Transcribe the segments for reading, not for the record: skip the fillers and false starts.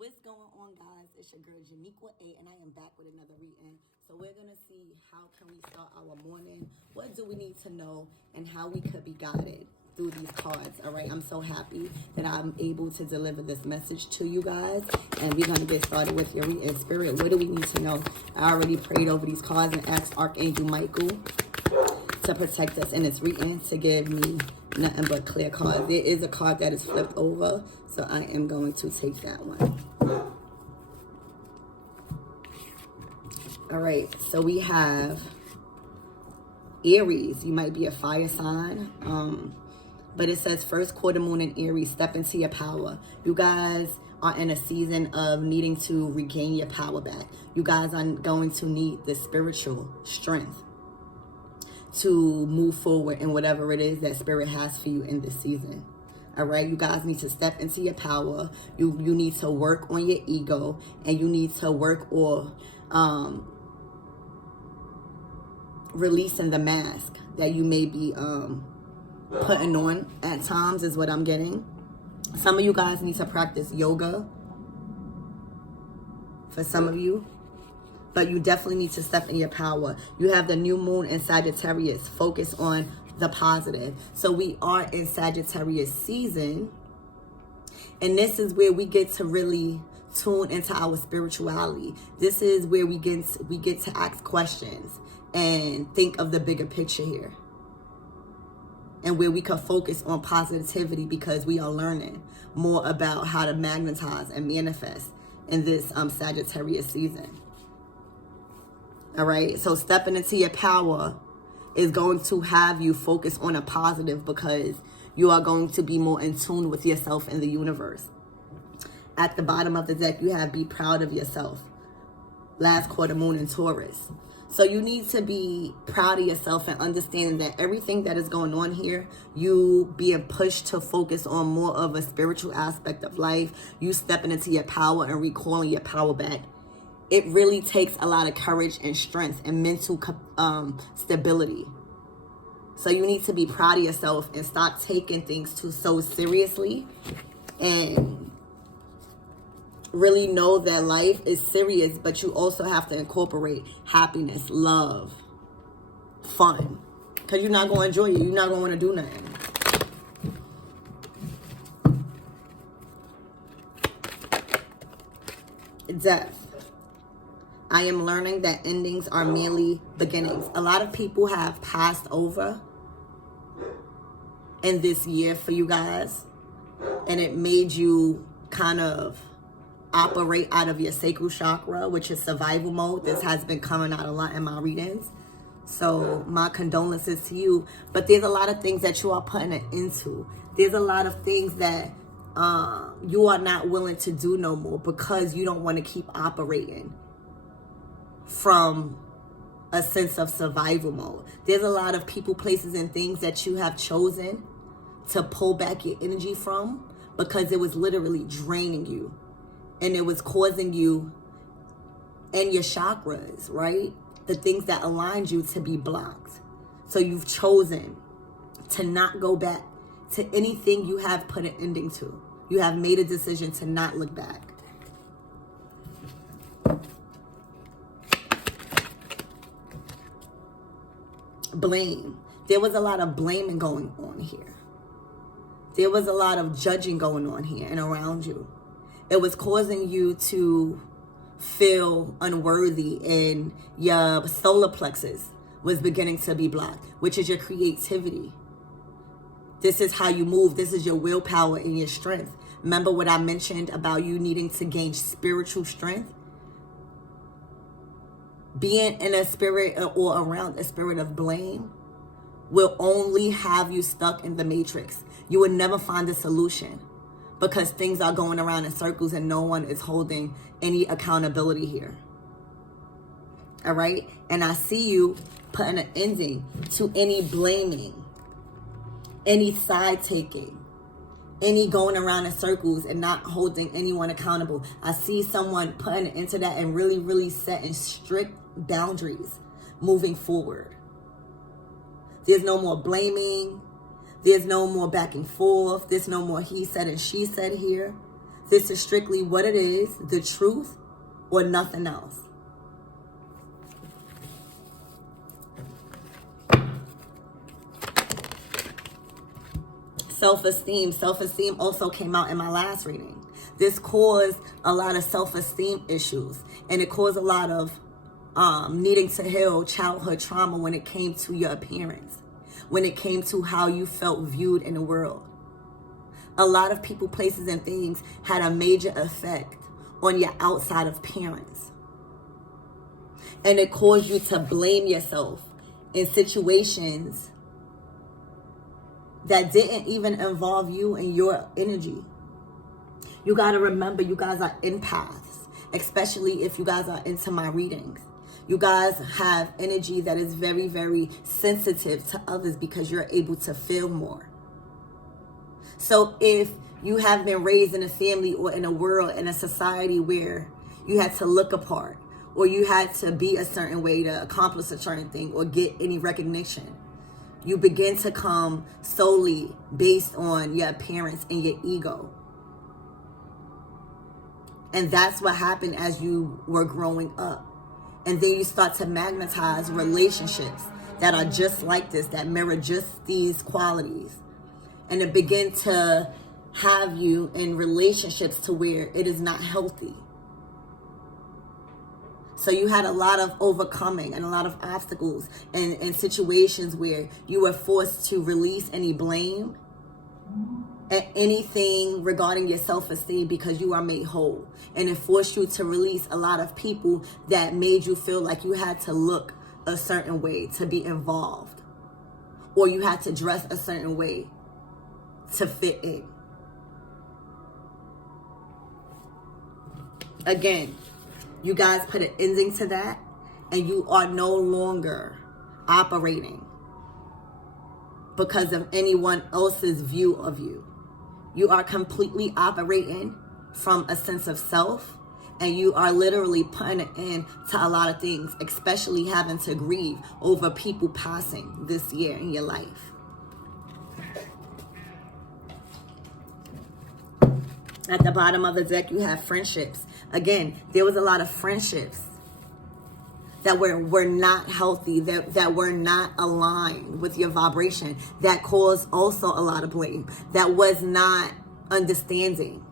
What's going on, guys? It's your girl Janiqua A, and I am back with another reading. So we're gonna see how can we start our morning, what do we need to know, and how we could be guided through these cards. All right, I'm so happy that I'm able to deliver this message to you guys, and we're gonna get started with your reading. Spirit, what do we need to know? I already prayed over these cards and asked Archangel Michael to protect us in this reading, to give me nothing but clear cards. There is a card that is flipped over, so I am going to take that one. All right, so we have Aries. You might be a fire sign, but it says first quarter moon in Aries, step into your power. You guys are in a season of needing to regain your power back. You guys are going to need the spiritual strength to move forward in whatever it is that spirit has for you in this season. All right, you guys need to step into your power. You need to work on your ego, and you need to work on releasing the mask that you may be putting on at times, is what I'm getting. Some of you guys need to practice yoga, for some of you. But you definitely need to step in your power. You have the new moon in Sagittarius. Focus on the positive. So we are in Sagittarius season. And this is where we get to really tune into our spirituality. This is where we get to ask questions and think of the bigger picture here. And where we can focus on positivity, because we are learning more about how to magnetize and manifest in this Sagittarius season. All right, so stepping into your power is going to have you focus on a positive, because you are going to be more in tune with yourself and the universe. At the bottom of the deck, you have be proud of yourself. Last quarter moon in Taurus. So you need to be proud of yourself and understanding that everything that is going on here, you being pushed to focus on more of a spiritual aspect of life, you stepping into your power and recalling your power back. It really takes a lot of courage and strength and mental stability. So you need to be proud of yourself and stop taking things so seriously, and really know that life is serious, but you also have to incorporate happiness, love, fun, because you're not going to enjoy it. You're not going to want to do nothing. Death. I am learning that endings are merely beginnings. A lot of people have passed over in this year for you guys, and it made you kind of operate out of your sacral chakra, which is survival mode. This has been coming out a lot in my readings, so my condolences to you. But there's a lot of things that you are putting it into. There's a lot of things that you are not willing to do no more, because you don't want to keep operating from a sense of survival mode. There's a lot of people, places, and things that you have chosen to pull back your energy from, because it was literally draining you, and it was causing you and your chakras, right? The things that aligned you to be blocked. So you've chosen to not go back to anything you have put an ending to. You have made a decision to not look back. Blame. There was a lot of blaming going on here. There was a lot of judging going on here and around you. It was causing you to feel unworthy, and your solar plexus was beginning to be blocked, which is your creativity. This is how you move. This is your willpower and your strength. Remember what I mentioned about you needing to gain spiritual strength? Being in a spirit or around a spirit of blame will only have you stuck in the matrix. You will never find a solution, because things are going around in circles and no one is holding any accountability here. All right? And I see you putting an ending to any blaming, any side taking, any going around in circles and not holding anyone accountable. I see someone putting into that and really, really setting strict boundaries moving forward. There's no more blaming. There's no more back and forth. There's no more he said and she said here. This is strictly what it is, the truth, or nothing else. Self-esteem. Self-esteem also came out in my last reading. This caused a lot of self-esteem issues, and it caused a lot of needing to heal childhood trauma when it came to your appearance, when it came to how you felt viewed in the world. A lot of people, places, and things had a major effect on your outside appearance. And it caused you to blame yourself in situations that didn't even involve you and your energy. You got to remember, you guys are empaths, especially if you guys are into my readings. You guys have energy that is very, very sensitive to others because you're able to feel more. So if you have been raised in a family or in a world, in a society where you had to look apart, or you had to be a certain way to accomplish a certain thing or get any recognition, you begin to come solely based on your appearance and your ego. And that's what happened as you were growing up. And then you start to magnetize relationships that are just like this, that mirror just these qualities. And it begin to have you in relationships to where it is not healthy. So you had a lot of overcoming and a lot of obstacles and situations where you were forced to release any blame and anything regarding your self-esteem because you are made whole. And it forced you to release a lot of people that made you feel like you had to look a certain way to be involved, or you had to dress a certain way to fit in. Again, you guys put an ending to that, and you are no longer operating because of anyone else's view of you. You are completely operating from a sense of self, and you are literally putting an end to a lot of things, especially having to grieve over people passing this year in your life. At the bottom of the deck, you have friendships. Again, there was a lot of friendships that were not healthy, that were not aligned with your vibration, that caused also a lot of blame, that was not understanding.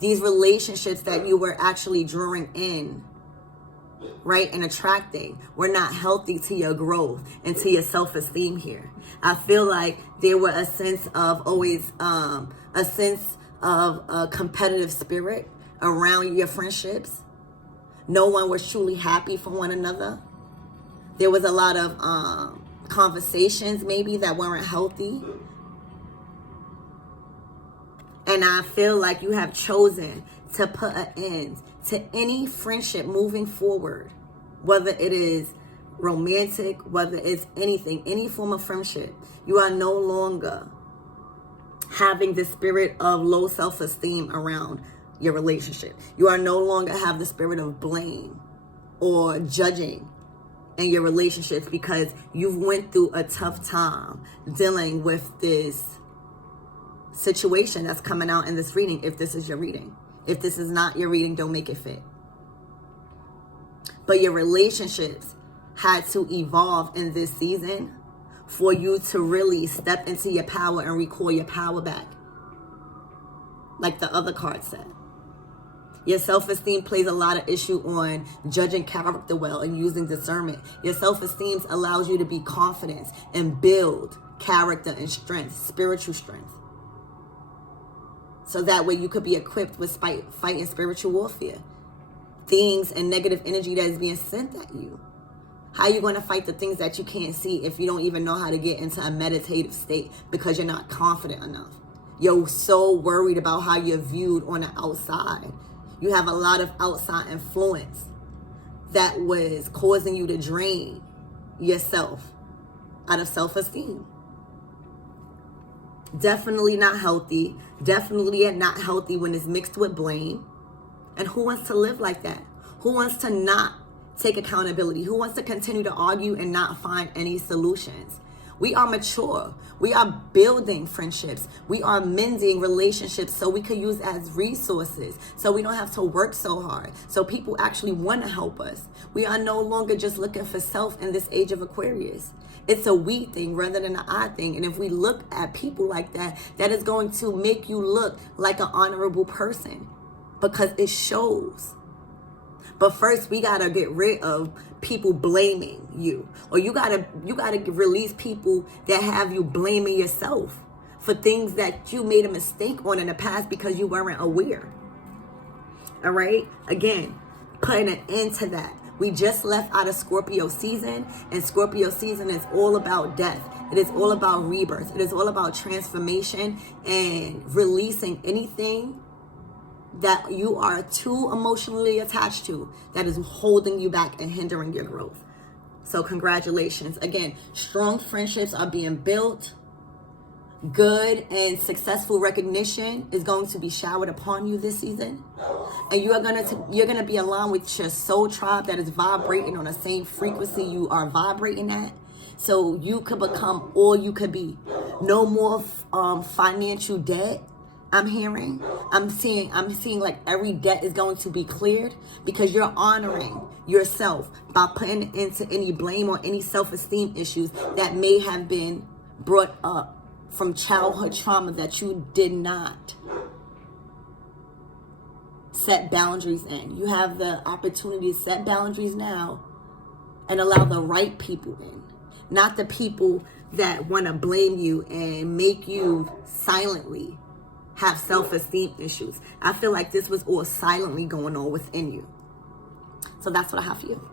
These relationships that you were actually drawing in, right, and attracting were not healthy to your growth and to your self-esteem here. I feel like there were a sense of always, a sense of a competitive spirit around your friendships. No one was truly happy for one another. There was a lot of conversations maybe that weren't healthy. And I feel like you have chosen to put an end to any friendship moving forward, whether it is romantic, whether it's anything, any form of friendship. You are no longer having the spirit of low self-esteem around your relationship. You are no longer have the spirit of blame or judging in your relationships because you've went through a tough time dealing with this situation that's coming out in this reading. If this is your reading, if this is not your reading, don't make it fit. But your relationships had to evolve in this season for you to really step into your power and recall your power back, like the other card said. Your self-esteem plays a lot of issue on judging character well and using discernment. Your self-esteem allows you to be confident and build character and strength, spiritual strength. So that way you could be equipped with fighting spiritual warfare. Things and negative energy that is being sent at you. How are you going to fight the things that you can't see if you don't even know how to get into a meditative state because you're not confident enough? You're so worried about how you're viewed on the outside. You have a lot of outside influence that was causing you to drain yourself out of self-esteem. Definitely not healthy. Definitely not healthy when it's mixed with blame. And who wants to live like that? Who wants to not take accountability? Who wants to continue to argue and not find any solutions? We are mature. We are building friendships. We are mending relationships so we could use as resources, so we don't have to work so hard, so people actually want to help us. We are no longer just looking for self in this age of Aquarius. It's a we thing rather than an I thing. And if we look at people like that, that is going to make you look like an honorable person because it shows. But first, we gotta get rid of people blaming you, or you gotta release people that have you blaming yourself for things that you made a mistake on in the past because you weren't aware. All right, again, putting an end to that. We just left out of Scorpio season, and Scorpio season is all about death. It is all about rebirth. It is all about transformation and releasing anything that you are too emotionally attached to that is holding you back and hindering your growth. So congratulations. Again, strong friendships are being built. Good and successful recognition is going to be showered upon you this season. And you're gonna be aligned with your soul tribe that is vibrating on the same frequency you are vibrating at. So you could become all you could be. No more financial debt. I'm seeing like every debt is going to be cleared because you're honoring yourself by putting into any blame or any self-esteem issues that may have been brought up from childhood trauma that you did not set boundaries in. You have the opportunity to set boundaries now and allow the right people in, not the people that want to blame you and make you silently have self-esteem issues. I feel like this was all silently going on within you. So that's what I have for you.